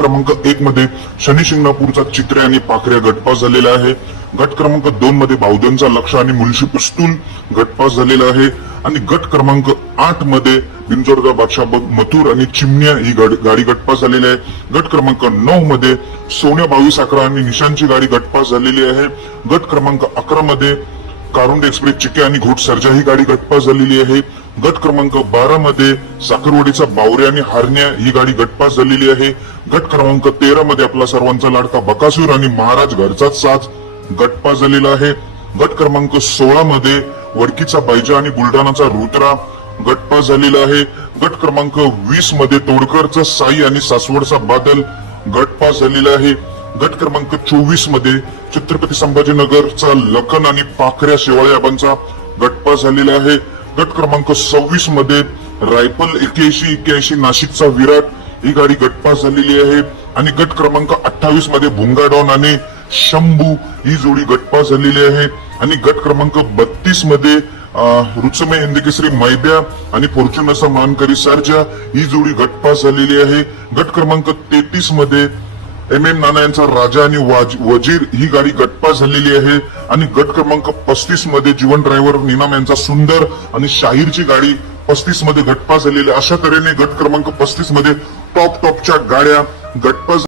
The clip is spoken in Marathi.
क्रमांक एक मध्ये शनी शिंगणापूरचा चित्रे आणि पाखऱ्या गटपास झालेला आहे. गट क्रमांक दोन मध्ये बावधनचा लक्ष आणि मुलशी पिस्तूल गटपास झालेला आहे. आणि गट क्रमांक आठमध्ये बिंजोडचा बादशाह मथुर आणि चिमण्या ही गाडी गटपास झालेली आहे. गट क्रमांक नऊ मध्ये सोन्या बावीस अकरा आणि निशांची गाडी गटपास झालेली आहे. गट क्रमांक अकरा मध्ये कारुंड एक्सप्रेस चिके आणि घोटसरजा ही गाडी गटपास झालेली आहे. गट क्रमांक बारा मध्ये साखरवडीचा बावरे आणि हारण्या ही गाडी गटपास झालेली आहे. गट क्रमांक तेरा मध्ये आपला सर्वांचा लाडका बकासूर आणि महाराज घरचाच साज गटपास झालेला आहे. गट क्रमांक सोळा मध्ये वडकीचा बैजा आणि बुलढाणाचा रुद्रा गटपास झालेला आहे. गट क्रमांक वीसमध्ये तोडकरचा साई आणि सासवडचा बादल गटपास झालेला आहे. गट क्रमांक चोवीसमध्ये छत्रपती संभाजीनगरचा लखन आणि पाखऱ्या शेवाळे आबांचा गटपास झालेला आहे. गट क्रमांक सव्वीसमध्ये रायफल एक्याऐंशी एक्याऐंशी नाशिकचा विराट ही गाडी गटपास झालेली आहे. आणि गट क्रमांक अठ्ठावीसमध्ये भुंगाडॉन आणि शंभू ही जोडी गटपास झालेली आहे. आणि गट क्रमांक बत्तीसमध्ये रुचमय रुचमे हिंदकेसरी मैद्या आणि फॉर्च्युनरचा मानकरी सारजा ही जोडी गटपास झालेली आहे. गट क्रमांक तेहतीसमध्ये एम एम नाना यांचा राजा आणि वाज- वजीर ही गाडी गटपास झालेली आहे आणि गट क्रमांक पस्तीसमध्ये जीवन ड्रायव्हर निनाम यांचा सुंदर आणि शाहीरची गाडी पस्तीसमध्ये गटपास झालेली आहे. अशा तऱ्हेने गट क्रमांक पस्तीसमध्ये टॉप टॉपच्या गाड्या गटपास